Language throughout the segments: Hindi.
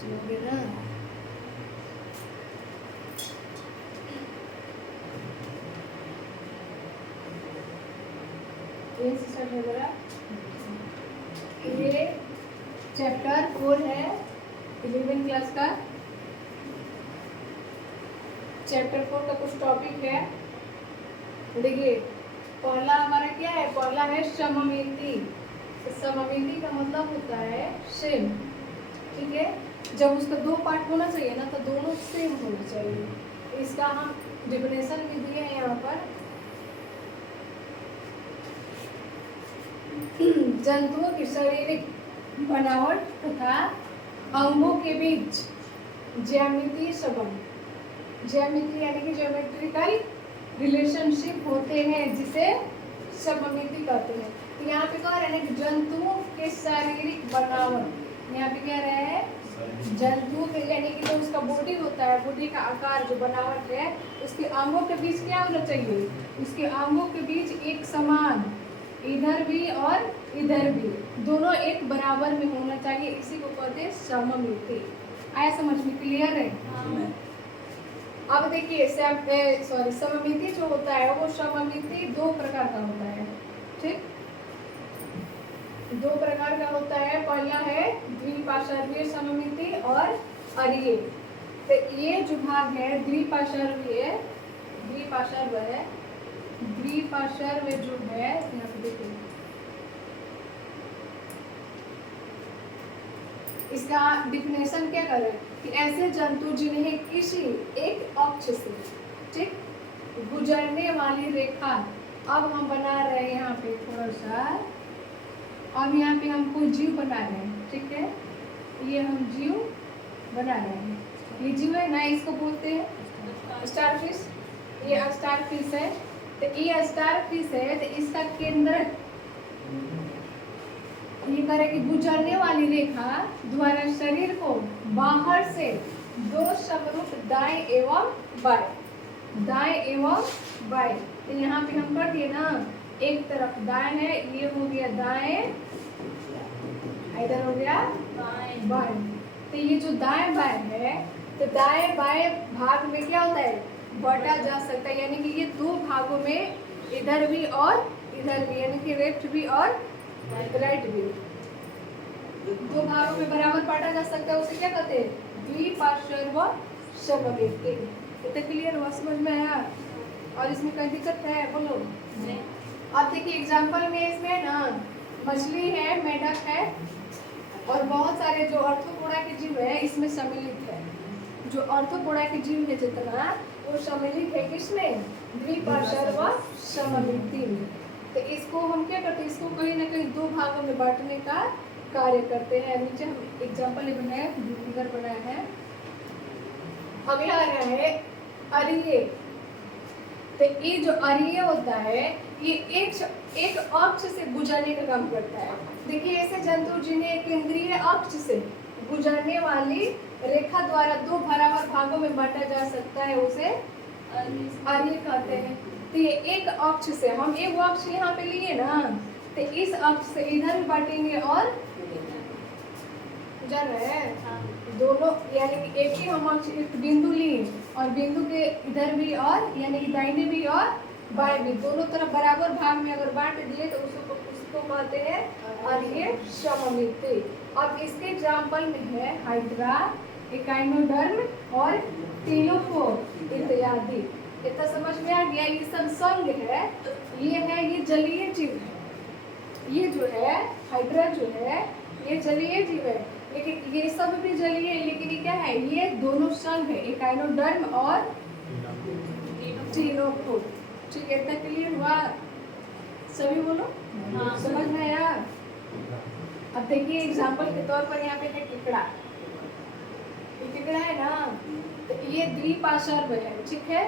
चलोगे ना? स्टार्ट है मेरा। ये चैप्टर 4 है 11वीं क्लास का। चैप्टर 4 का कुछ टॉपिक है। देखिए पहला हमारा क्या है? पहला है सममिति। सममिति का मतलब होता है सेम। ठीक है, जब उसका दो पार्ट होना चाहिए ना तो दोनों सेम होना चाहिए। इसका हम डेफिनेशन भी दिए हैं यहाँ पर। जंतुओं की शारीरिक बनावट तथा अंगों के बीच ज्यामितीय संबंध, ज्यामिति यानी कि ज्योमेट्रिकल रिलेशनशिप होते हैं, जिसे सममिति कहते हैं। तो यहाँ पे कह रहे हैं कि जंतुओं के शारीरिक बनावट, यहाँ पे कह रहे हैं जंतु के यानी कि जो उसका बॉडी होता है, बॉडी का आकार जो बनावट है, उसके अंगों के बीच क्या होना चाहिए? उसके अंगों के बीच एक समान, इधर भी और इधर भी दोनों एक बराबर में होना चाहिए। इसी को कहते हैं सममिति। आया समझ में? क्लियर है? अब देखिए सममिति जो होता है वो सममिति दो प्रकार का होता है। ठीक, दो प्रकार का होता है। पहला है द्विपार्श्वीय सममिति और अरीय। तो ये जो भाग है द्विपार्श्वीय, द्विपार्श्व जो है, यहाँ पे देखिए इसका डिफिनेशन क्या करें कि ऐसे जंतु जिन्हें किसी एक अक्ष से ठीक गुजरने वाली रेखा, अब हम बना रहे हैं यहाँ पे थोड़ा सा, अब यहाँ पे हम कोई जीव बना रहे हैं। ठीक है, ये हम जीव बना रहे हैं। ये जीव है ना, इसको बोलते हैं स्टारफिश। ये स्टारफिश है। तो ये स्टारफिश है तो इसका केंद्र ये करे कि गुजरने वाली रेखा द्वारा शरीर को बाहर से दो समरूप दाएं एवं बाएं। तो यहाँ पे हम कर दिए ना, एक तरफ दाएं है, ये हो गया दाएं, इधर हो गया बाएं। तो ये जो दाएं बाएं है, तो दाएं बाएं भाग में क्या होता है? बांटा जा सकता है, यानी कि ये दो भागों में, इधर भी और इधर भी, यानी कि लेफ्ट भी और राइट भी, दो भागों में बराबर बांटा जा सकता है। उसे क्या कहते हैं? द्विपार्श्व सममिति। इतना क्लियर हुआ? समझ में आया? और इसमें कोई दिक्कत है? बोलो। अब देखिए एग्जांपल में इसमें ना मछली है, मेढक है और बहुत सारे जो आर्थ्रोपोडा के जीव है इसमें सम्मिलित है। जो आर्थ्रोपोडा के जीव है जितना, वो सम्मिलित है किसमें? द्विपार्श्व सममिति में। तो इसको हम क्या करते हैं? इसको कहीं ना कहीं दो भागों में बांटने का कार्य करते हैं। नीचे हम एग्जांपल बनाया, फिगर बनाया है। अगला आ रहा है अरीय। तो ये जो अरीय होता है ये एक अक्ष से गुजरने का काम करता है। देखिए ऐसे जंतु जिन्हें केंद्रीय अक्ष से गुजरने वाली रेखा द्वारा दो बराबर भागों में बांटा जा सकता है, उसे अरीय कहते हैं। तो ये एक अक्ष से, हम एक अक्ष यहाँ पे लिए ना, तो इस अक्ष से इधर भी बांटेंगे और जान रहे हैं दोनों, यानी कि एक ही हम अक्ष एक बिंदु लिए और बिंदु के इधर भी और यानी कि दाहिने भी और बाएं भी, दोनों तरफ बराबर भाग में अगर बांट दिए तो उसको कहते हैं अरीय सममिति। अब इसके एग्जाम्पल में है हाइड्रा, एकाइनोडर्म और टेलोफोर इत्यादि। इतना समझ में आ गया? ये सब संघ है, ये जलीय जीव है। ये जो है हाइड्रा जो है ये जलीय जीव है, लेकिन ये सब भी जलीय है, लेकिन ये क्या है? ये दोनों संघ है, एकाइनोडर्म और टेलोफोर। ठीक है, इतना क्लियर हुआ? सभी बोलो। हाँ, समझ में आया? अब देखिए एग्जाम्पल के तौर पर यहाँ पे है टिकड़ा। टिकड़ा है ना, तो ये द्विपार्श्व है। ठीक है,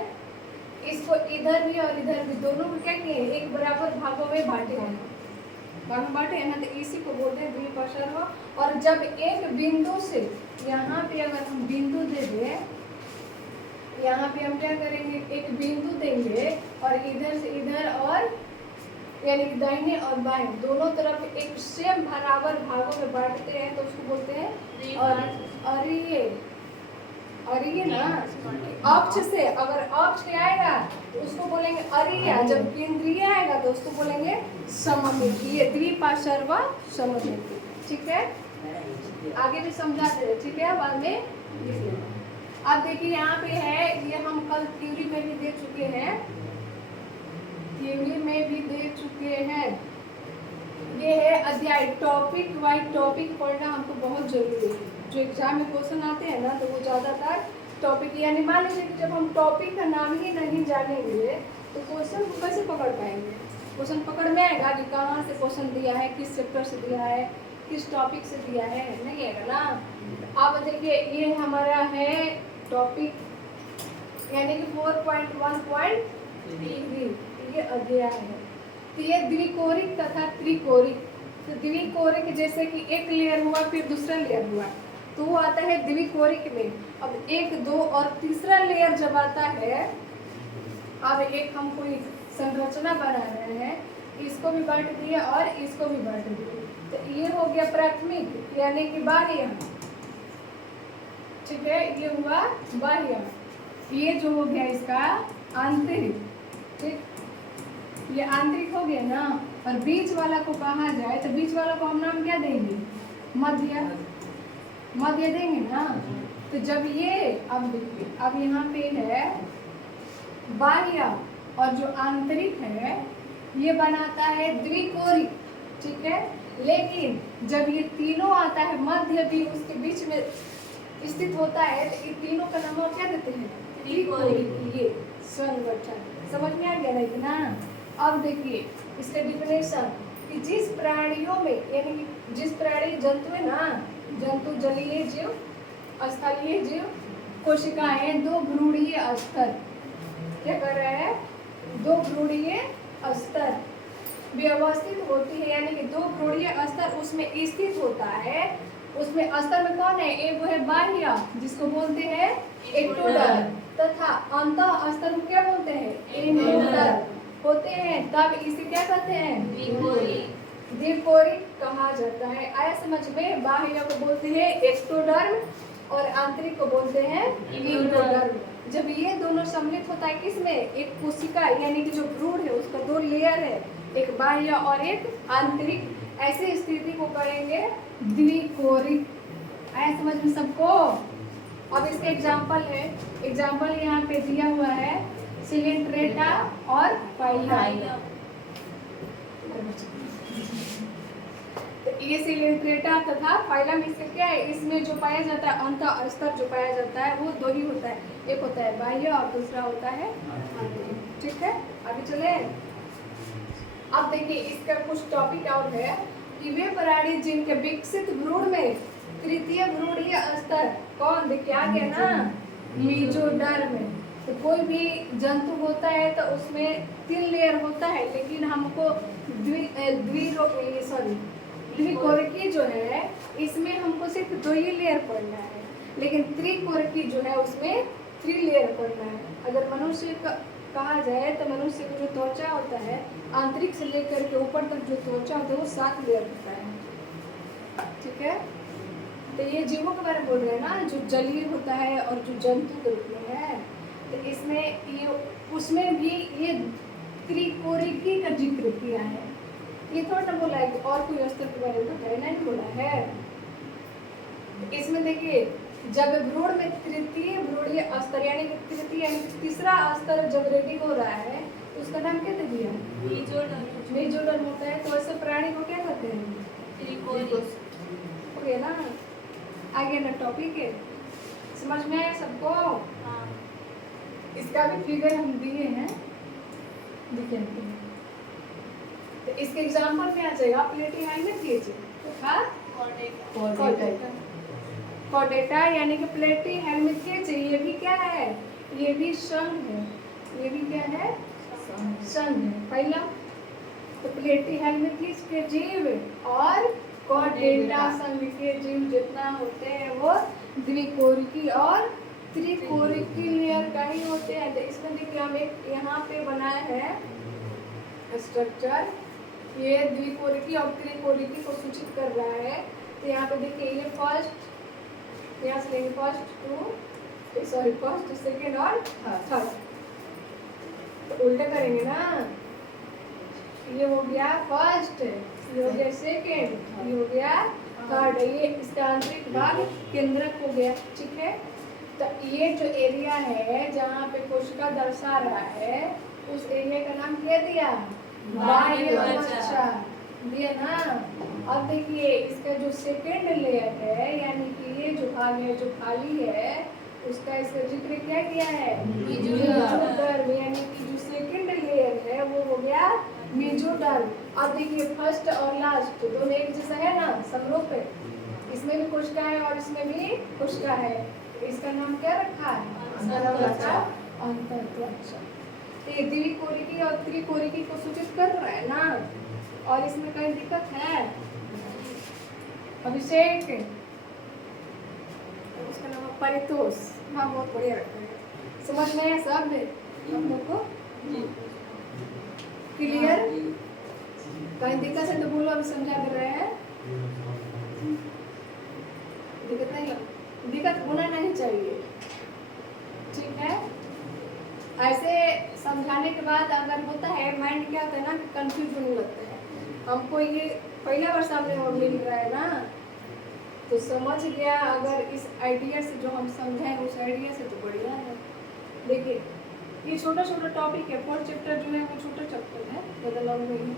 इसको इधर भी और इधर भी दोनों को क्या किए? एक बराबर भागों में बांटे हैं, बांटे हैं ना, तो इसी को बोलते हैं द्विपार्श्व। और जब एक बिंदु से यहाँ पे अगर हम बिंदु दे दें, यहाँ पे हम क्या करेंगे? एक बिंदु देंगे और इधर से इधर और यानी कि दाहिने और बाएं दोनों तरफ एक सेम बराबर भागों में बांटते हैं, तो उसको बोलते हैं और अरिये, अरिये ना, अक्ष से, अगर अक्ष आएगा तो उसको बोलेंगे अरिया, जब केंद्रीय आएगा तो उसको बोलेंगे सममिति। ये द्विपार्श्व व सममिति। ठीक है, आगे भी समझाते हैं। ठीक है, बाद में लिख लेना। अब देखिए यहाँ पे है, ये हम कल थ्योरी में भी देख चुके हैं, थ्योरी में भी देख चुके हैं। ये है अध्याय, टॉपिक वाइज टॉपिक पढ़ना हमको बहुत जरूरी है। जो एग्जाम में क्वेश्चन आते हैं ना, तो वो ज़्यादातर टॉपिक, यानी मान लीजिए कि जब हम टॉपिक का नाम ही नहीं जानेंगे तो क्वेश्चन को कैसे पकड़ पाएंगे। क्वेश्चन पकड़ में आएगा कि कहाँ से क्वेश्चन दिया है, किस चैप्टर से दिया है, किस टॉपिक से दिया है, नहीं आएगा ना। अब देखिए ये हमारा है टॉपिक, यानी कि 4.1.3 ये अध्याय है। तो ये द्विकोरिक तथा त्रिकोरिक। तो द्विकोरिक जैसे कि एक लेयर हुआ फिर दूसरा लेयर हुआ, तो वो आता है द्विकोरिक में। अब एक, दो और तीसरा लेयर जब आता है, अब एक हम कोई संरचना बना रहे हैं, इसको भी बांट दिए और इसको भी बांट दिए, तो ये हो गया प्राथमिक यानी कि बाह्य। ठीक है, ये हुआ बाह्य। ये जो हो गया इसका आंतरिक। ठीक, ये आंतरिक हो गया ना। और बीच वाला को कहा जाए तो बीच वाला को हम नाम क्या देंगे, मध्य, मध्य देंगे ना। तो जब ये, अब देखिए, अब यहाँ पे है बाह्य और जो आंतरिक है ये बनाता है द्विकोरिक। ठीक है, लेकिन जब ये तीनों आता है, मध्य भी उसके बीच में स्थित होता है, तो ये तीनों का नाम क्या देते हैं, त्रिकोरिक। ये संगठन समझ में आ गया नहीं ना। अब देखिए इसका डिफिनेशन कि जिस प्राणियों में, यानी कि जिस प्राणी, जंतु है ना, जंतु जलीय जीव, स्थलीय जीव, कोशिकाएं दो भ्रूणीय स्तर, क्या कर रहे हैं, दो भ्रूणीय स्तर व्यवस्थित होती है, यानी कि दो भ्रूणीय स्तर उसमें स्थित होता है। उसमें स्तर में कौन है, एक है बाह्य जिसको बोलते हैं एक्टोडर्म, तथा अंतः स्तर को क्या बोलते हैं, एंडोडर्म होते हैं। तब इसे क्या कहते हैं, द्विकोरिक कहा जाता है। आया समझ में, बाह्य को बोलते हैं एक्टोडर्म और आंतरिक को बोलते हैं एंडोडर्म। जब ये दोनों सम्मिलित होता है किसमें, एक कोशिका यानी कि जो भ्रूण है उसका दो लेयर है, एक बाह्य और एक आंतरिक, ऐसी स्थिति को करेंगे द्विकोरिक। आया समझ में सबको। अब इसके एग्जाम्पल है, एग्जाम्पल यहाँ पे दिया हुआ है, सिलेंट्रेटा और फाइलम। तो ये सिलेंट्रेटा तथा फाइलम, इससे क्या है, इसमें जो पाया जाता है अंतः स्तर जो पाया जाता है वो दो ही होता है, एक होता है बाह्य और दूसरा होता है आंतरिक। ठीक है, आगे चले। अब देखिए इसका कुछ टॉपिक और है कि वे प्राणी जिनके विकसित भ्रूण में तृतीय भ्रूणीय स्तर, कौन देखिए आ गया ना, मेसोडर्म। तो कोई भी जंतु होता है तो उसमें 3 लेयर होता है, लेकिन हमको द्विकोरिकी जो है इसमें हमको सिर्फ 2 ही लेयर पढ़ना है, लेकिन त्रिकोरिकी जो है उसमें 3 लेयर पढ़ना है। अगर मनुष्य का कहा जाए तो मनुष्य का जो त्वचा होता है, आंतरिक से लेकर के ऊपर तक जो त्वचा होता है वो 7 लेयर होता है। ठीक है, तो ये जीवों के बारे में बोल रहे हैं ना, जो जलीय होता है और जो जंतु के रूप में है। तो इसमें ये, उसमें भी ये त्रिकोरिकी का जिक्र किया है। ये थोड़ा ना बोला है कि और कोई स्तर के बारे में कहना नहीं बोला है। इसमें देखिए जब भ्रूण में तृतीय भ्रूणीय स्तर यानी कि तृतीय यानी तीसरा स्तर जब रेडी हो रहा है तो उसका नाम क्या दे दिया, मेसोडर्म होता है। तो ऐसे प्राणी को क्या कहते हैं, त्रिकोरिक। हो गया ना, आगे ना टॉपिक है, समझ में आया सबको। हाँ। इसका भी फिगर हम दिए हैं, देखिए। तो इसके एग्जांपल में आ जाएगा प्लेटी हेलमेट लीजिए, तो था कॉर्डेटा यानी कि प्लेटी हेलमेट के, ये भी क्या है, ये भी संघ है, ये भी क्या है, संघ है। पहला तो प्लेटी हेलमेट के जीव और कॉर्डेटा संघ के जीव जितना होते हैं वो द्विकोरिकी और त्रिकोरिकी लेयर का ही होते हैं। तो इसमें देखिए हम एक यहाँ पे बनाया है स्ट्रक्चर, ये द्विकोरिकी और त्रिकोरिकी को सूचित कर रहा है। तो यहाँ पे देखिए ये फर्स्ट यहाँ से लेंगे फर्स्ट सेकेंड और थर्ड। तो उल्टा करेंगे ना, ये हो गया फर्स्ट, ये हो गया सेकेंड, ये हो गया थर्ड। ये इसका आंतरिक भाग केंद्रक हो गया, ठीक है। तो ये जो एरिया है जहाँ पे कोशिका दर्शा रहा है, उस एरिया का नाम क्या दिया? बाह्य त्वचा दिया ना। अब देखिए इसका जो सेकेंड लेयर है, यानी कि ये जो भाग है जो खाली है, उसका इसका जिक्र क्या किया है? मेसोडर्म। यानी कि जो सेकेंड लेयर है वो हो गया मेसोडर्म। अब देखिए फर्स्ट और लास्ट दोनों एक जैसा है ना, समरूप है। इसमें भी कोशिका है और इसमें भी कोशिका है। इसका नाम क्या रखा है? अंतःत्वचा। ये द्विकोरिकी और त्रिकोरिकी को सूचित कर रहा है ना। और इसमें कोई दिक्कत है? अभिषेक, उसका नाम परितोष। हाँ बहुत बढ़िया रखा है, समझ में है सब हम लोग को? क्लियर? कहीं दिक्कत है तो बोलो, अभी समझा दे रहे हैं। दिक्कत नहीं, दिक्कत होना नहीं चाहिए, ठीक है। ऐसे समझाने के बाद अगर होता है माइंड क्या होता है ना, कंफ्यूज होने लगता है। हमको ये पहला बार सामने और मिल रहा है ना, तो समझ गया। अगर इस आइडिया से जो हम समझाएं उस आइडिया से तो बढ़िया है। देखिए ये छोटा छोटा टॉपिक है, 4th चैप्टर जो है वो छोटा चैप्टर है, बदला हुआ है।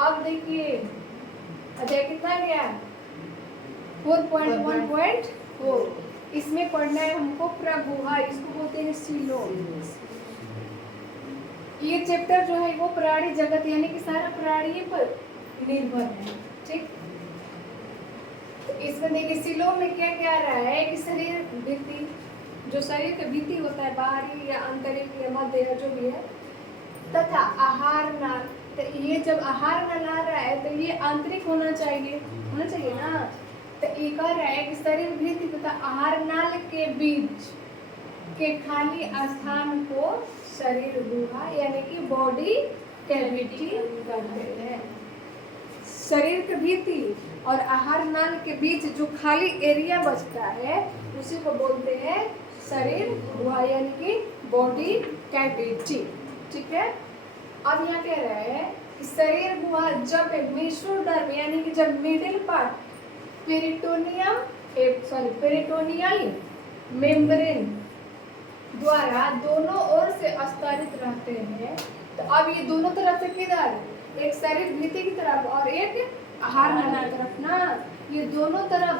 अब देखिए अध्याय कितना गया? 4.1.4। इसमें पढ़ना है हमको प्रगुहा, इसको बोलते हैं सीलोम। ये चैप्टर जो है वो प्राणी जगत यानी कि सारा प्राणी पर निर्भर है, ठीक। तो इसमें देखिए सीलोम में क्या क्या आ रहा है कि शरीर भित्ति, जो शरीर का भित्ति होता है, बाहरी या आंतरिक या मध्य या जो भी है, तथा आहार नाल। तो ये जब आहार नाल आ रहा है तो ये आंतरिक होना चाहिए ना। तो ये कह रहा है कि शरीर भित्ति तथा आहार नाल के बीच के खाली स्थान को शरीर गुहा यानी कि बॉडी कैविटी कहते हैं। शरीर के भित्ति और आहार नाल के बीच जो खाली एरिया बचता है उसी को बोलते हैं शरीर गुहा यानी कि बॉडी कैविटी, ठीक है। अब यहाँ कह रहे हैं कि शरीर गुहा जब मेसोडर्म यानी कि जब मिडिल पार्ट पेरिटोनियल मेम्ब्रेन द्वारा दोनों ओर से अस्तारित रहते हैं। तो अब ये दोनों तरफ से किधर? एक शरीर भित्ति की तरफ और एक आहार नाल की तरफ ना। ये दोनों तरफ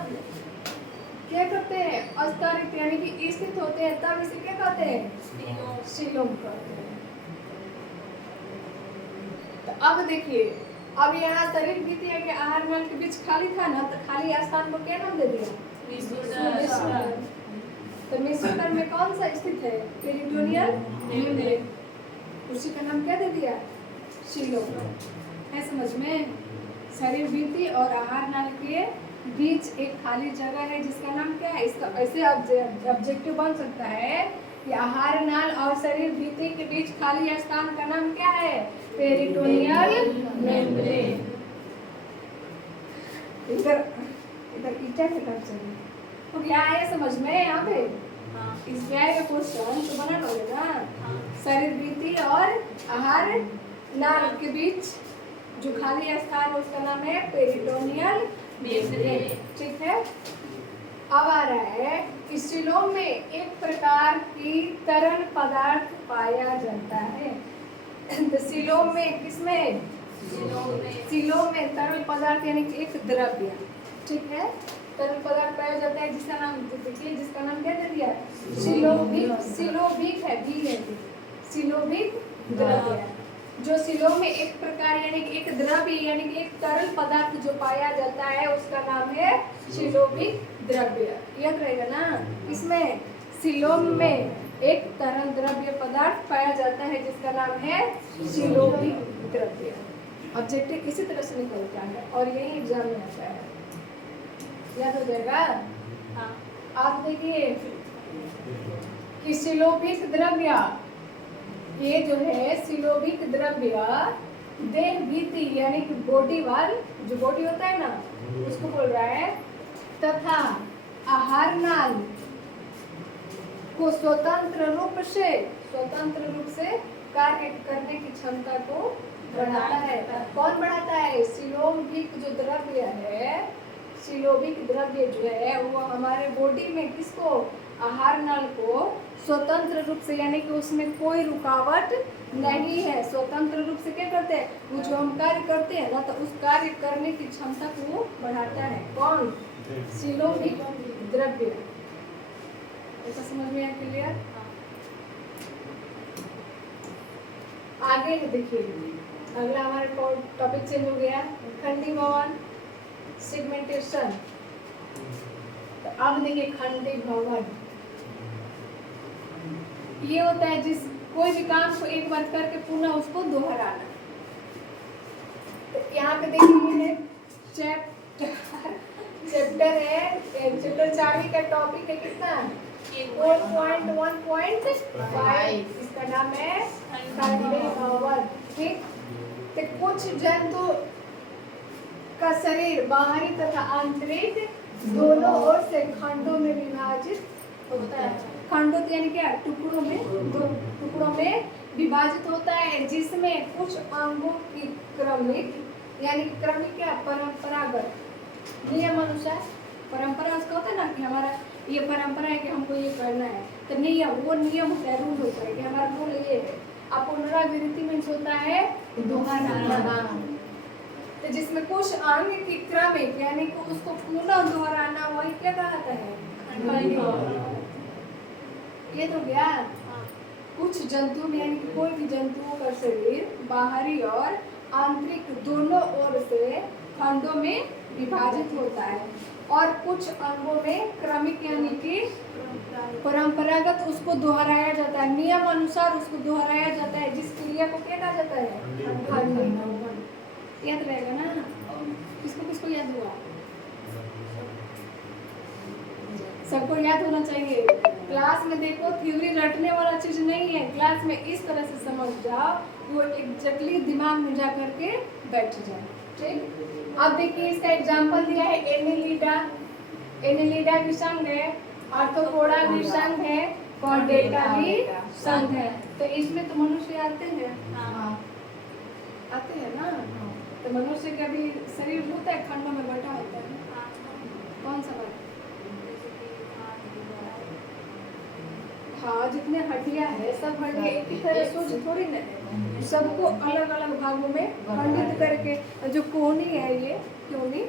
क्या करते हैं? अस्तारित यानी कि स्थित होते हैं, तब इसे क्या कहते हैं? सीलोम कहते हैं। तो अब देखिए, अब यहाँ शरीर भित्ति के आहार नाल के बीच खाली था ना, तो खाली स्थान को क्या नाम दे दिया? मेसोडर्म। तो मेसोडर्म में कौन सा स्थित है? पेरिटोनियल मेम्ब्रेन, उसी का नाम क्या दे दिया? सीलोम। है समझ में? शरीर भित्ति और आहार नाल के बीच एक खाली जगह है जिसका नाम क्या है? इसका ऐसे ऑब्जेक्टिव बन सकता है कि आहार नाल और शरीर भित्ति के बीच खाली स्थान का नाम क्या है? Peritoneal membrane. इधर ईटा के तरफ चलिए, तो क्या है समझ में यहाँ पे? इस व्याय का क्वेश्चन तो बना लोगे ना। शरीर भित्ति और आहार नाल के बीच जो खाली स्थान है उसका नाम है पेरिटोनियल मेम्ब्रेन, ठीक है। अब आ रहा है कि सीलोम में एक प्रकार की तरल पदार्थ पाया जाता है। तो सीलोम में किसमें? सीलोम में तरल पदार्थ यानी कि एक द्रव्य, ठीक है। तरल पदार्थ पाया जाता है जिसका नाम देखिए, जिसका नाम क्या दे दिया? सिलोबिक। सिलोबिक है, भी है, सिलोबिक द्रव्य। जो सीलोम में एक प्रकार यानी कि एक द्रव्य यानी कि एक तरल पदार्थ जो पाया जाता है उसका नाम है सिलोबिक द्रव्य। याद रहेगा ना। इसमें सीलोम में एक तरल द्रव्य पदार्थ पाया जाता है जिसका नाम है सिलोबिक द्रव्य। ऑब्जेक्टिव इसी तरह से निकलता है और यही एग्जाम में आता है, याद हो जाएगा। आप देखिए कि सिलोबिक द्रव्य, ये जो है सिलोबिक द्रव्य देह भित्ति यानी कि बॉडी वाल, जो बॉडी होता है ना उसको बोल रहा है, तथा आहार नाल को स्वतंत्र रूप से कार्य करने की क्षमता को बढ़ाता है। कौन बढ़ाता है? सिलोबिक जो द्रव्य है, सिलोबिक द्रव्य जो है वो हमारे बॉडी में किसको, आहार नाल को स्वतंत्र रूप से, यानी कि उसमें कोई रुकावट नहीं है, स्वतंत्र रूप से क्या करते हैं, वो जो हम कार्य करते हैं ना, तो उस कार्य करने की क्षमता को बढ़ाता है। कौन? सिलोबिक द्रव्य। ऐसा समझ में आया? क्लियर? आगे देखिए, अगला हमारा टॉपिक चेंज हो गया, खंडी भवन, सेगमेंटेशन। तो अब देखिए खंडी भवन, ये होता है जिस कोई भी काम को एक बार करके पुनः उसको दोहराना। तो यहाँ पे देखिए चैप्टर है, चैप्टर 4 का टॉपिक है कितना, 4.1.5। इसका नाम है खंडी भवन। ठीक, तो कुछ जंतु का शरीर बाहरी तथा आंतरिक दोनों ओर से खंडों में विभाजित होता है। खंडों यानी क्या, टुकड़ों में, दो टुकड़ों में विभाजित होता है, जिसमें कुछ अंगों की क्रमिक, यानी क्रमिक क्या, परंपरागत नियम अनुसार, परंपरा उसका होता है ना कि हमारा ये परंपरा है कि हमको ये करना है, तो नियम, वो नियम होता है, रूल होता है कि हमारा रूल ये है। अब पुनरावृत्ति में होता है दोहराना, तो जिसमें कुछ अंग की क्रमिक, यानी कि उसको पुनः दोहराना, वही क्या कहता है, खंडी भवन। ये तो गया। कुछ जंतु में, यानी कि कोई भी जंतुओं का शरीर बाहरी और आंतरिक दोनों ओर से खंडों में विभाजित होता है, और कुछ अंगों में क्रमिक, यानी कि परंपरागत उसको दोहराया जाता है, नियम अनुसार उसको दोहराया जाता है, जिस क्रिया को क्या कहा जाता है, खंडी भवन। याद रहेगा ना? किसको किसको याद हुआ? सबको याद होना चाहिए। क्लास में देखो, थ्योरी रटने वाला चीज नहीं है, क्लास में इस तरह से समझ जाओ, वो एग्जैक्टली दिमाग में जा करके बैठ जाए। ठीक, अब देखिए इसका एग्जांपल दिया है, एनिलिडा। एनिलिडा भी संघ है, आर्थ्रोपोडा भी संघ है, कॉर्डेटा भी संघ है। तो इसमें तो मनुष्य आते हैं, आते हैं ना? तो मनुष्य का भी शरीर होता है, खंडों में बटा होता है। कौन सा बात? हाँ, जितने हड्डियां है सब हड्डियां एक ही तरह सोच थोड़ी न है, सबको अलग अलग भागों में खंडित करके, जो कोहनी है, ये कोहनी,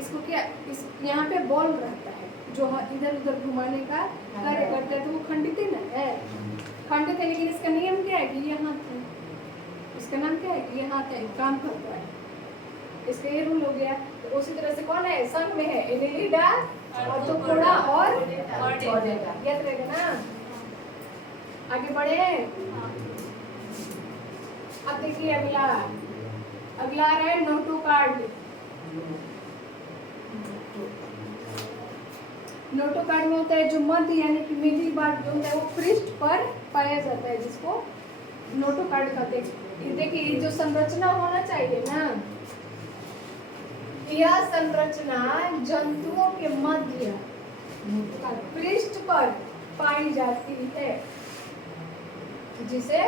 इसको क्या, इस यहाँ पे बॉल रहता है जो इधर उधर घुमाने का कार्य करता है, तो वो खंडित ही न है, खंडित है। लेकिन इसका नियम क्या है कि ये हाथ है, इसका नाम क्या है कि ये हाथ है, काम करता है, इसका ये रूल हो गया। तो उसी तरह से कौन है, संघ में है एनिलिडा, आर्थ्रोपोडा और कॉर्डेटा। याद रहेगा ना? आगे बढ़े। अब देखिए अगला आ रहा है नोटोकार्ड। नोटोकार्ड में होता है जो मध्य, यानी कि मिडिल पार्ट जो होता है वो पृष्ठ पर पाया जाता है, जिसको नोटोकार्ड कहते हैं। देखिए जो संरचना होना चाहिए ना, यह संरचना जंतुओं के मध्य पृष्ठ पर पाई जाती है, जिसे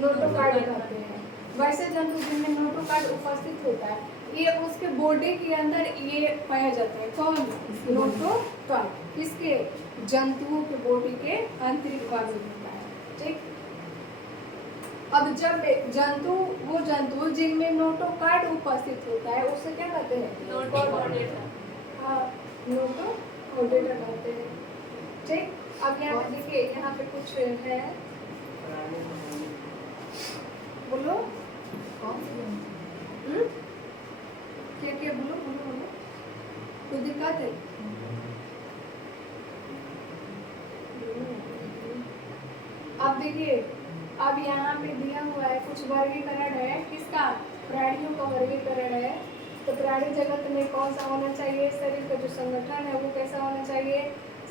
नोटोकार्ड कहते हैं। वैसे जंतु जिनमें नोटोकार्ड उपस्थित होता है, ये उसके बॉडी के अंदर ये पाया जाता है। कौन? नोटोकार्ड। किसके? जंतुओं के बॉडी के आंतरिक भाग में होता है। ठीक, अब जब वो जंतु जिनमें नोटोकार्ड उपस्थित होता है, उससे क्या कहते हैं? नोटोकॉर्डेटा। हाँ, नोटोकॉर्डेटा कहते हैं। ठीक, अब यहाँ पे देखिए, यहाँ पे कुछ है, बोलो क्या बोलो, कोई दिक्कत है? अब देखिए, अब यहाँ पे दिया हुआ है कुछ वर्गीकरण है, किसका? प्राणियों का वर्गीकरण है। तो प्राणी जगत में कौन सा होना चाहिए, शरीर का जो संगठन है वो कैसा होना चाहिए,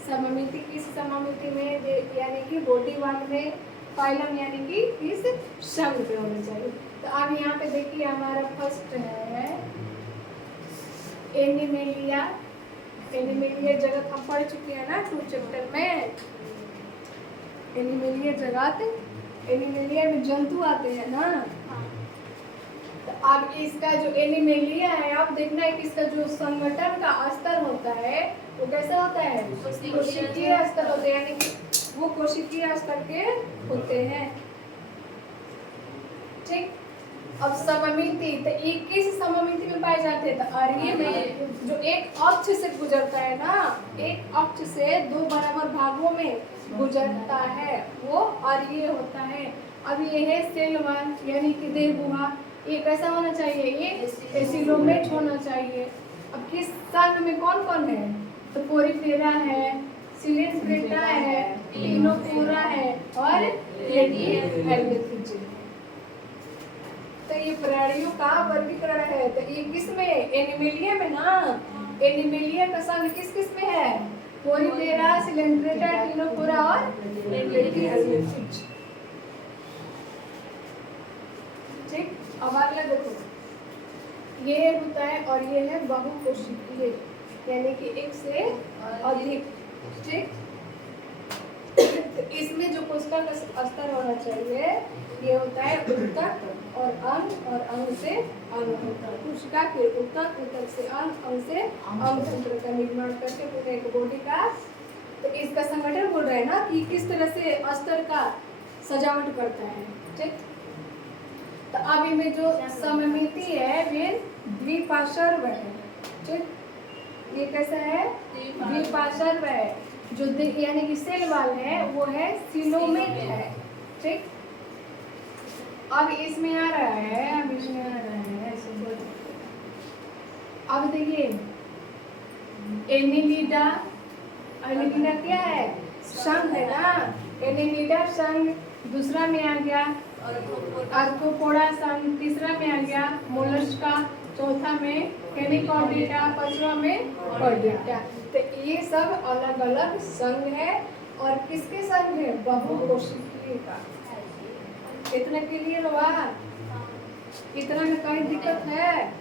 सममिति। किस सममिति में, यानी कि बॉडी वार्ड में, फाइलम यानी कि इस संघ पे होना चाहिए। तो अब यहाँ पे देखिए हमारा फर्स्ट है एनिमेलिया, एनिमेलिया जगत हम पढ़ चुके हैं ना 2 चैप्टर में। एनिमेलिया जगत, एनिमेलिया में जंतु आते हैं ना। तो अब इसका जो एनिमेलिया है, आप देखना है कि इसका जो संगठन का स्तर होता है वो कैसा होता है, कोशिकीय स्तर होते हैं, यानी कि वो कोशिकीय स्तर के होते हैं। ठीक। अब सममिति, तो ये किस सममिति में पाए जाते हैं, तो आर्य में जो एक अक्ष से गुजरता है ना, एक अक्ष से 2 बराबर भागों में गुजरता है, वो आर्य होता है। अब ये है सेल वॉल यानी कि देह गुहा, ये कैसा होना चाहिए, ये एसिलोमेट होना चाहिए। अब किस संघ में कौन कौन है, तो पोरिफेरा है, सिलेंट्रेटा है, टिनोफोरा है और एल्गेथिज। तो ये प्राणियों का वर्गीकरण है। तो ये किस में, एनिमेलिया में ना। एनिमेलिया का संघ किस किस में है, पोरिफेरा, सिलेंट्रेटा, टिनोफोरा और एल्गेथिज। ठीक। अब अगला देखो, ये होता है और ये है बहुकोशिकीय, यानी कि एक से अधिक। ठीक। तो इसमें जो कोशिका का स्तर होना चाहिए, ये होता है ऊतक और अंग से अंग होता है। कोशिका के ऊतक, ऊतक से अंग से अंग तंत्र का निर्माण करके पूरे एक बॉडी का। तो इसका संगठन बोल रहे हैं ना कि किस तरह से स्तर का सजावट करता है। ठीक। तो अब इनमें जो सममिति है वे द्विपार्श्व है। ठीक। ये कैसा है, द्विपार्श्व है। जो यानी कि सेल वाल है वो है सिलोमेट है। ठीक। अब इसमें आ रहा है, अब इसमें आ रहा है ऐसे बोल। अब देखिए एनिलिडा, एनिलिडा क्या है, संघ है ना। एनिलिडा संघ दूसरा में आ गया, आर्थ्रोपोडा संघ तीसरा में आ गया, मोलस्का चौथा में, हेमिकॉर्डेटा पांचवा में कॉर्डेटा। तो ये सब अलग अलग संघ है और किसके संघ है, बहुकोशिकीय का। इतने क्लियर हुआ, इतना में कोई दिक्कत है,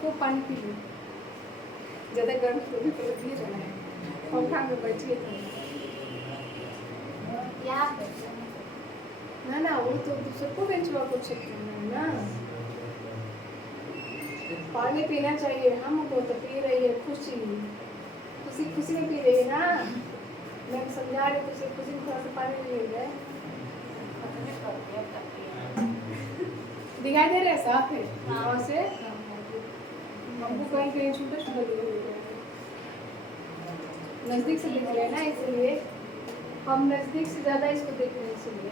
खूब पानी पी लो, ज्यादा गर्म तो भी पी रहा है, पंखा में बैठिए ना ना, वो तो सबको बेंचवा को चेक करना है ना। पानी पीना चाहिए, हमको तो पी रही है, खुशी खुशी खुशी में पी रही है ना। मैं समझा रही तो खुशी में थोड़ा सा पानी ले जाए। दिखाई दे रहा है, साफ है वहाँ से। हमको कहीं कहीं छोटे छोटे नजदीक से दिख रहे हैं ना, इसलिए हम नजदीक से ज्यादा इसको देख रहे हैं इसलिए।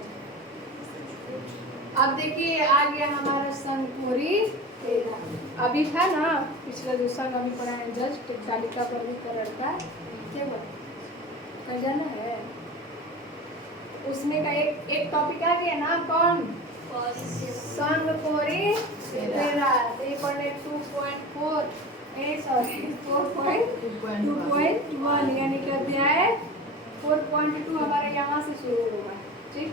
अब देखिए आ गया हमारा संघ पोरिफेरा। अभी था ना पिछला जो संघ अभी पढ़ा है जस्ट तालिका वर्गीकरण का, क्या कहीं जाना है, उसमें का एक टॉपिक आ गया ना, कौन, संघ पोरिफेरा। ये पढ़ने 2.4 सॉरी 4.2.1 यानी कि अध्याय 4.2 हमारे यहाँ से शुरू होगा। ठीक।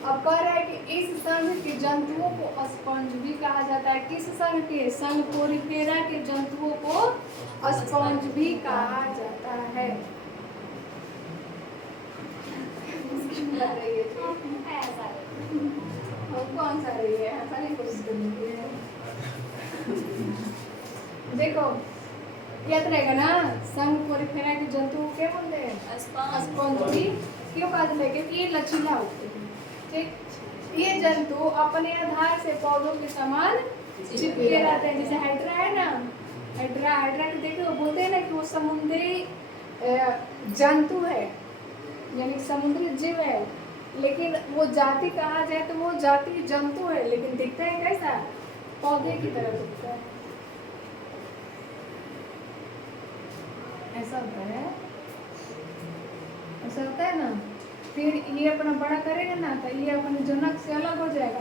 अब कह रहा है कि इस संघ के जंतुओं को स्पंज भी कहा जाता है। किस संघ के, संघ पोरिफेरा के जंतुओं को स्पंज भी कहा जाता है। कौन सा रही है, हंसाने की कोशिश करनी है। देखो याद रहेगा ना, संघ पोरिफेरा के जंतुओं क्या बोलते हैं, स्पंज भी क्यों कहा जाता है, क्योंकि ये लचीला होते हैं। ठीक। ये जंतु अपने आधार से पौधों के समान चिपके रहते हैं। जैसे हाइड्रा है ना, हाइड्रा के देखो बोलते हैं ना कि वो समुद्री जंतु है, यानी समुद्री जीव है, लेकिन वो जाति कहा जाए तो वो जाति जंतु है, लेकिन दिखता है कैसा, पौधे की तरह दिखता है। ऐसा होता है, ऐसा होता है ना। फिर ये अपना बड़ा करेगा ना तो ये अपने जनक से अलग हो जाएगा,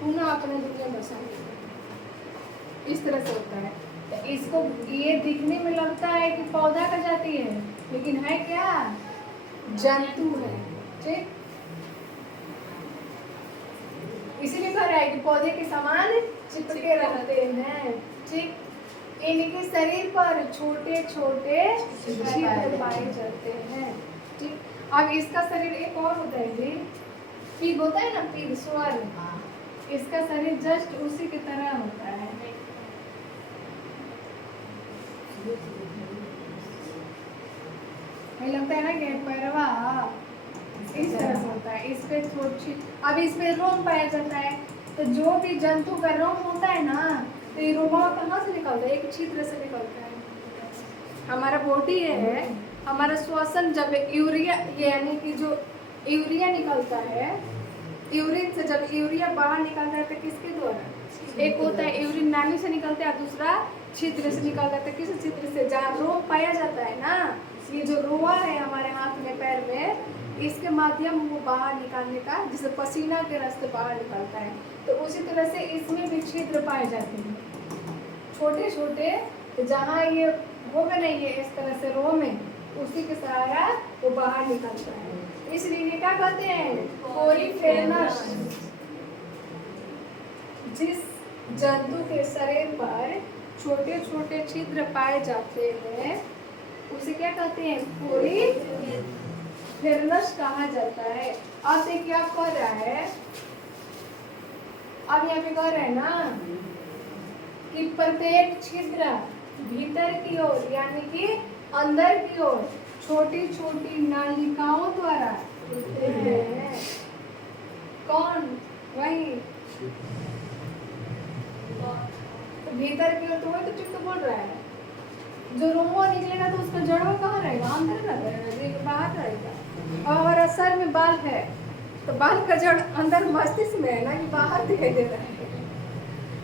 पुनः अपने दुनिया में बसाएगा। इस तरह से होता है। तो इसको ये दिखने में लगता है कि पौधा का जाति है, लेकिन है क्या, जंतु है। ठीक। इसीलिए कह रहा है कि पौधे के समान चिपके रहते हैं। ठीक। इनके शरीर पर छोटे छोटे छिद्र पाए जाते हैं। ठीक, अब इसका शरीर एक और होता है जी, पिग होता है ना, पिग स्वर, इसका शरीर जस्ट उसी की तरह होता है। हमें लगता है ना कि पैरवा इस तरह से होता है, इस पे थोड़ी, अब इसमें रोम पाया जाता है। तो जो भी जंतु का रोम होता है ना, तो ये रोमा कहाँ से निकलता है? एक छिद्र से निकलता है। हमारा बॉडी है, हमारा श्वसन जब यूरिया, यानी कि जो यूरिया निकलता है, यूरिन से जब यूरिया बाहर निकलता है तो किसके द्वारा? एक होता है यूरिन नाली से निकलता है, दूसरा छिद्र से निकलता है। किस छिद्र से? जहाँ रोम पाया जाता है ना, ये जो रोआ है हमारे हाथ में, पैर में, इसके माध्यम वो बाहर निकालने का, जिसे पसीना के रास्ते बाहर निकलता है। तो उसी तरह से इसमें भी छिद्र पाए जाते हैं, छोटे छोटे। तो जहाँ ये होगा नहीं, ये इस तरह से रो में, उसी के सहारा वो बाहर निकलता है। इसलिए ये क्या कहते हैं? कोरीफेरस। जिस जंतु के शरीर पर छोटे छोटे छिद्र पाए जाते हैं उसे क्या कहते हैं? कोरीफेरस कहा जाता है। अब देखिए आप कर रहा है, अब यहाँ पे कह रहे हैं ना कि प्रत्येक छिद्र भीतर की ओर, यानी कि अंदर की ओर छोटी छोटी नालिकाओं द्वारा होते हैं। कौन? वही तो भीतर की ओर, तो वही तो चुप तो बोल रहा है। जो रोमो निकलेगा तो उसका जड़वा कहाँ रहेगा? अंदर ना रहेगा, बाहर रहेगा। और हमारा सर में बाल है, तो बाल का जड़ अंदर मस्तिष्क में है ना, कि बाहर दिखाई दे रहा है।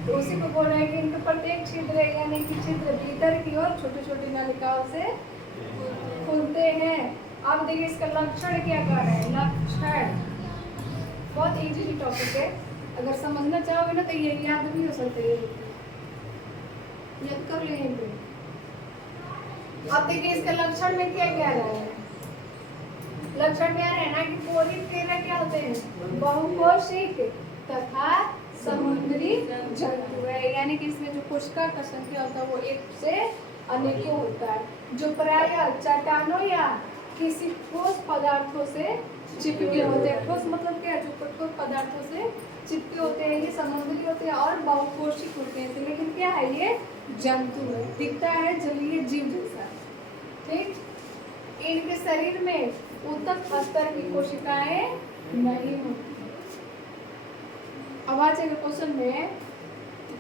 तो उसी को बोल रहे हैं कि इनके प्रत्येक छिद्र, यानी कि छिद्र भीतर की ओर छोटी छोटी नालिकाओं से खुलते हैं। अब देखिए इसका लक्षण क्या कर रहे हैं? लक्षण बहुत इजी टॉपिक है, अगर समझना चाहोगे ना तो ये याद भी हो सकते हैं, याद कर लेंगे। अब देखिए इसका लक्षण में क्या क्या रहा है? लक्षण में है ना कि कोरीफेरा क्या होते हैं? बहुकोशिक तथा समुद्री जंतु है, यानी कि इसमें जो कोशिका का संख्या होता है वो एक से अनेकों होता है, जो प्रायः चट्टानों या किसी ठोस पदार्थों से चिपके होते हैं। ठोस मतलब क्या है? जो कठोर पदार्थों से चिपके होते हैं, ये समुद्री होते हैं और बहुकोशिक होते हैं। लेकिन क्या है? ये जंतु है, दिखता है जलीय जीव जैसा। ठीक, इनके शरीर में ऊतक स्तर की कोशिकाएं नहीं होती। अब आज के क्वेश्चन में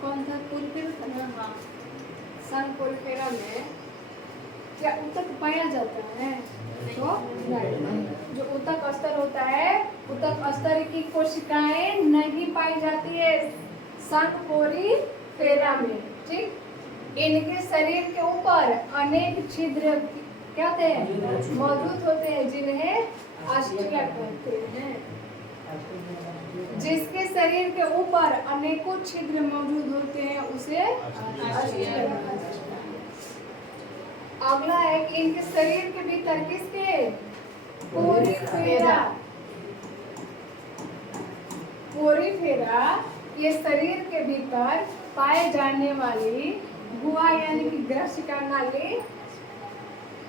कौन था? कोरीफेरा था ना? हाँ, सन कोरीफेरा में क्या ऊतक पाया जाता है? तो नहीं, जो ऊतक स्तर होता है, ऊतक स्तर की कोशिकाएं नहीं पाई जाती है सन कोरीफेरा में। ठीक, इनके शरीर के ऊपर अनेक छिद्र क्या होते हैं? मौजूद होते हैं, जिन्हें अस्टिया कहते हैं। जिसके शरीर के ऊपर अनेकों छिद्र मौजूद होते हैं उसे अस्टिया कहा जाता है। अगला है कि इनके शरीर के भीतर किसके? कोरीफेरा। कोरीफेरा ये शरीर के भीतर पाए जाने वाली गुहा, यानी कि ग्रसिका नाली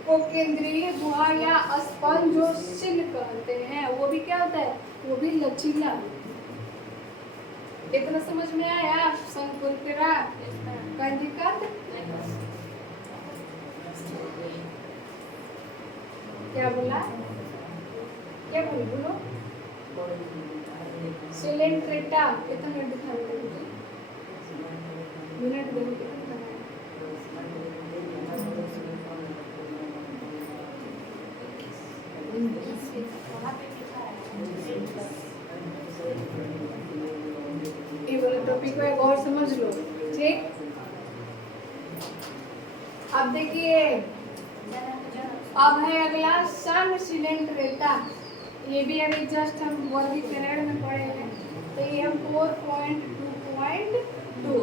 को केंद्रीय गुहा या स्पंजोसिल कहते हैं। वो भी क्या होता है? वो भी लचीला। इतना समझ में आया? कोरीफेरा कोई दिक्कत? क्या बोला? क्या बोलो? सिलेंट्रेटा कितना मिनट दिखा रहे थे? मिनट देखो कितना ये वाला टॉपिक को एक और समझ लो। ठीक, अब देखिए, अब है अगला सन सिलेंट्रेटा। ये भी अभी जस्ट हम वर्गीकरण में पढ़े हैं, तो ये हम 4.2.2।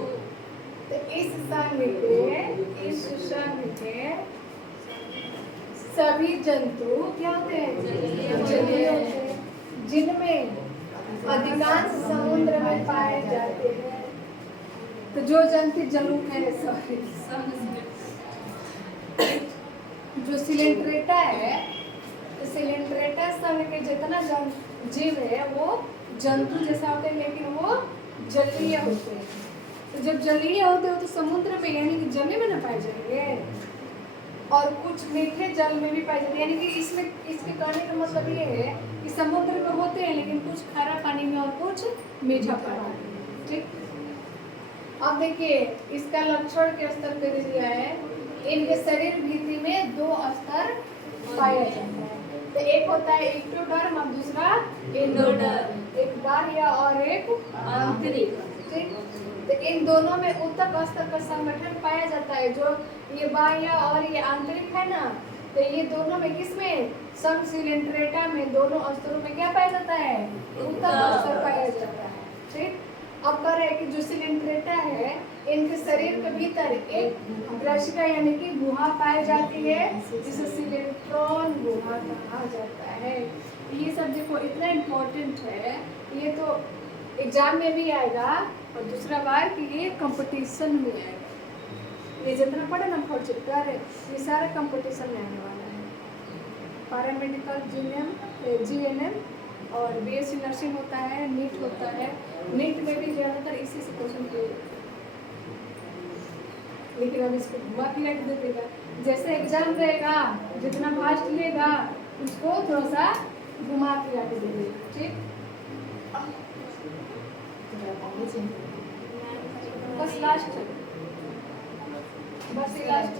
तो इस संघ के सभी जंतु क्या होते हैं? जलीय होते हैं, जिनमें अधिकांश समुद्र में पाए जाते हैं। तो जो जंतु जलू है, सॉरी, जो सिलेंट्रेटा है, तो सिलेंट्रेटा सन के जितना जीव है वो जंतु जैसा होते हैं, लेकिन वो जलीय होते हैं। तो जब जलीय होते हो तो समुद्र में यानी कि जल में न पाए जाएंगे, और कुछ मीठे जल में भी पाए जाते हैं। यानी कि इसमें इसके कहने का मतलब ये है कि समुद्र में होते हैं लेकिन कुछ खारा पानी में और कुछ मीठा पानी में। ठीक, अब देखिए इसका लक्षण के स्तर पे दे दिया है। इनके शरीर भित्ति में 2 स्तर पाया जाता है। तो एक होता है एक्टोडर्म और दूसरा एंडोडर्म, एक बाह्य और एक आंतरिक। ठीक, तो इन दोनों में ऊतक स्तर का संगठन पाया जाता है। जो ये बाह्य और ये आंतरिक है ना, तो ये दोनों में किसमें, सम सिलेंट्रेटा में दोनों स्तरों में क्या पाया जाता है, ऊतक स्तर पाया जाता है। ठीक, अब कह रहे हैं कि जो सिलेंट्रेटा है इनके शरीर के भीतर एक ग्रशिका यानी कि गुहा पाई जाती है, जिसे सिलेंट्रॉन गुहा कहा जाता है। ये सब देखो इतना इम्पोर्टेंट है, ये तो एग्जाम में भी आएगा और दूसरा बार कि ये कंपटीशन में आएगा। ये जितना पढ़े ना 4 चैप्टर है, ये सारा कंपटीशन में आने वाला है। पैरामेडिकल जीएनएम और बीएससी नर्सिंग होता है, नीट होता है। नीट में भी ज़्यादातर इसी से क्वेश्चन किए, लेकिन अब इसको घुमा फिरा के दे देगा। जैसे एग्जाम रहेगा जितना फास्ट लेगा उसको थोड़ा सा घुमा फिरा के दे देगा। ठीक, बस लास्ट, बस लास्ट,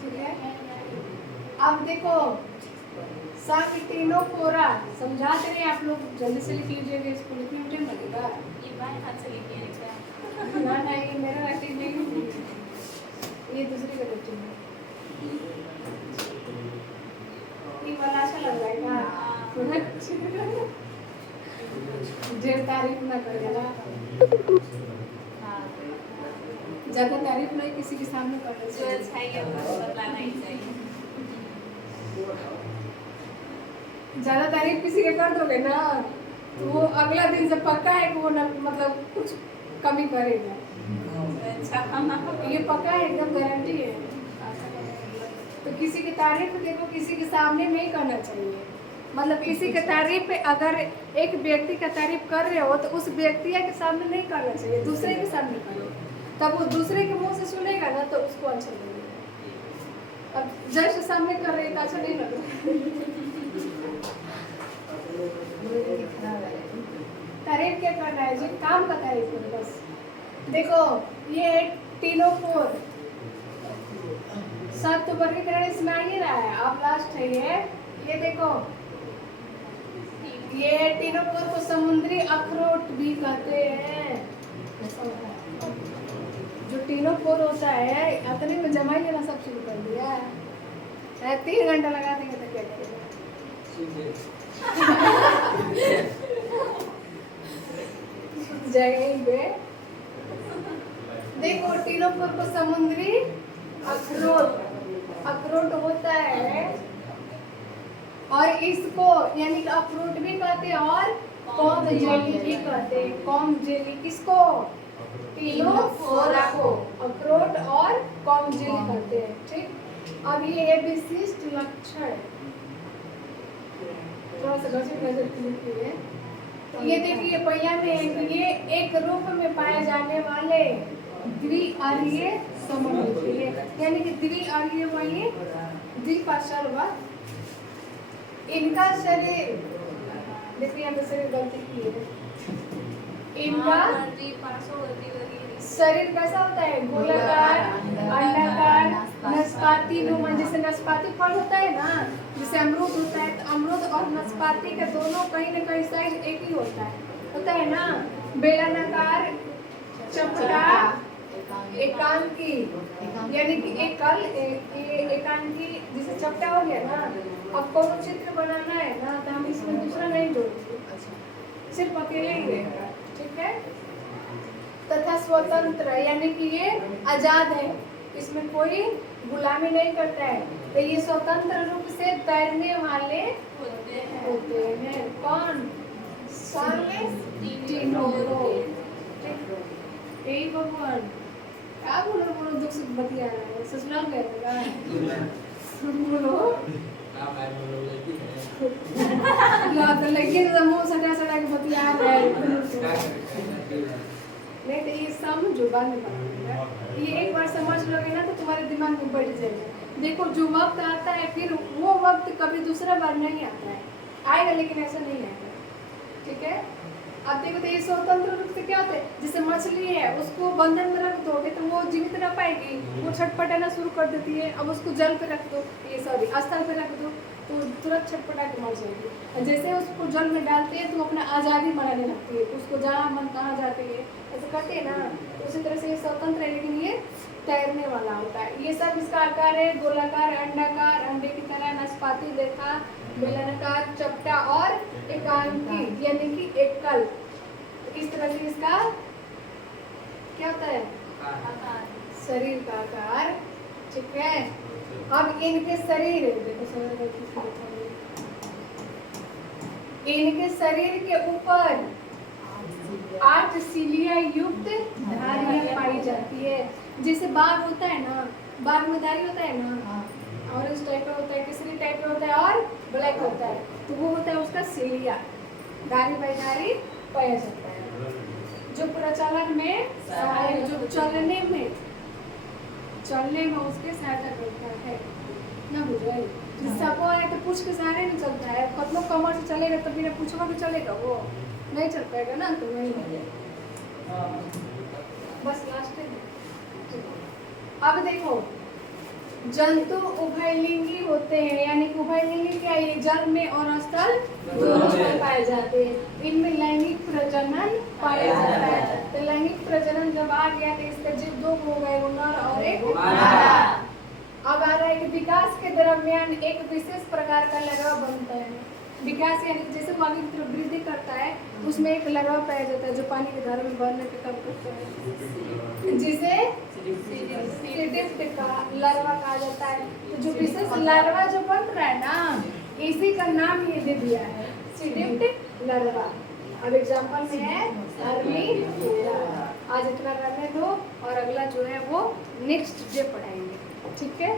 ठीक है। अब देखो साकिटिनोफोरा समझाते रहे आप लोग, जल्दी से लिख लीजिएगा, इसको लिखने में टाइम लगेगा। ये बाएं हाथ से लिखिए ना ना, ये मेरा राइटिंग नहीं है, ये दूसरी का राइटिंग है। ये वाला अच्छा लग रहा है, ढेर तारीफ ना करेगा, ज्यादा तारीफ नहीं किसी के सामने करना जो अच्छा है वो बतलाना ही चाहिए। ज्यादा तारीफ किसी के कर दोगे ना तो वो अगला दिन से पक्का है कि वो न, मतलब कुछ कमी करेगा। अच्छा, ये पक्का है, एकदम गारंटी है। तो किसी की तारीफ देखो किसी के सामने में ही करना चाहिए। मतलब किसी के तारीफ पे अगर एक व्यक्ति का तारीफ कर रहे हो तो उस व्यक्ति के सामने नहीं करना चाहिए, दूसरे के सामने करो, तब वो दूसरे के मुंह से सुनेगा ना तो उसको अच्छा लगेगा। अब जैसे सामने कर रहे तो अच्छा नहीं लगता। तारीफ क्या करना है जी, काम का तारीफ करो बस। देखो ये टीनोफोर सब तो वर्गीकरण इसमें आ ही रहा है। अब लास्ट है ये देखो, ये टीनोफोर को समुद्री अखरोट भी कहते हैं। जो टीनोफोर होता है अतने में जमाई लेना सब शुरू कर दिया है। 3 घंटा लगा देंगे तो क्या करेगा। जगह पे देखो टीनोफोर को समुद्री अखरोट होता है, और इसको यानी कि अखरोट भी कहते हैं और कॉम जेली भी कहते हैं। कॉम जेली किसको, टीनोफोरा को अखरोट और कॉम जेली कहते हैं। ठीक, अब ये है विशिष्ट लक्षण, थोड़ा सा नजर है। ये देखिए पहिया में है कि ये एक रूप में पाए जाने वाले द्विअरीय समूह, यानी कि द्विअरीय वाले द्विपार्श्व। इनका शरीर देखिए, यहाँ पे शरीर गलती की है। इनका शरीर कैसा होता है, गोलाकार, अंडाकार, नाशपाती नुमा। जैसे नाशपाती फल होता है ना, जैसे अमरूद होता है, तो अमरूद और नाशपाती के दोनों कहीं ना कहीं साइज एक ही होता है ना। बेलनाकार, चपटा, एकांकी, यानी कि एकांकी जैसे चपटा हो गया ना। अब कोनो चित्र बनाना है ना तो हम इसमें दूसरा नहीं जोड़ेंगे, सिर्फ अकेले ही रहेगा। ठीक है, तथा स्वतंत्र यानी कि ये आजाद है, इसमें कोई गुलामी नहीं करता है। तो ये स्वतंत्र रूप से तैरने वाले होते हैं। कौन, शाम में 3 हो। यही भगवान क्या बोलो बोलो दुख सुख बतिया रहा है ससुराल गए थे का बोलो तो लगे तो मुंह सटा सटा के बतिया रहा है नहीं तो ये समझो बाद में बताऊंगा ये एक बार समझ लोगे ना तो तुम्हारे दिमाग में बैठ जाएगा देखो जो वक्त आता है फिर वो वक्त कभी दूसरा बार नहीं आता है आएगा लेकिन ऐसा नहीं आएगा ठीक है अब देखो तो ये स्वतंत्र रूप से क्या होता है जैसे मछली है उसको बंधन में रख दोगे तो वो जीवित रह पाएगी वो छटपटाना शुरू कर देती है अब उसको जल पे रख दो ये सॉरी स्थल पे रख दो तो तुरंत छटपटा के मर जाएगी और जैसे उसको जल में डालते हैं तो अपना आज़ादी मनाने लगती है उसको जहाँ मन कहाँ जाते हैं ऐसे करते हैं ना तो उसी तरह से ये स्वतंत्र है लेकिन ये तैरने वाला होता है ये सब इसका आकार है गोलाकार अंडाकार अंडे की तरह नाशपाती रेखा बेलनाकार चपटा और एकांकी यानी कि एकल इस तरह से इसका क्या होता है शरीर का आकार ठीक है अब इनके शरीर देखो इनके शरीर के ऊपर 8 सिलिया युक्त धारियां पाई जाती है जैसे बाघ होता है ना बाघ में धारी होता है ना ऑरेंज टाइप का होता है केसरी टाइप का होता है और ब्लैक होता है तो वो होता है उसका सिलिया धारी बाई धारी पाया जाता है जो प्रचलन में जो चलने में उसके सहायता करता है ना बुझाई जिसको है तो पूछ के सहारे नहीं चलता है कतलों कमर से चलेगा तो बिना पूछवा तो चलेगा वो नहीं चल पाएगा ना तो वही बस लास्ट अब देखो जंतु उभयलिंगी होते हैं यानी कि उभयलिंगी क्या ये जल में और स्थल दोनों में पाए जाते हैं इनमें लैंगिक प्रजनन पाया जाता है तो लैंगिक प्रजनन जब आ गया तो इसका जीव 2 हो गए नर और एक मादा अब आ रहा है कि विकास के दरमियान एक विशेष प्रकार का लगाव बनता है विकास यानी जैसे वो आगे की तरफ वृद्धि करता है उसमें एक लगाव पाया जाता है जो पानी के धारा में बढ़ने के काम करता है जिसे सीडिफ्ट का लार्वा कहा जाता है तो जो विशेष लार्वा जो बन रहा है ना इसी का नाम ये दे दिया है सीडिफ्ट लार्वा अब एग्जांपल में है अर्मी आज इतना रहने दो और अगला जो है वो नेक्स्ट डे पढ़ाएंगे ठीक है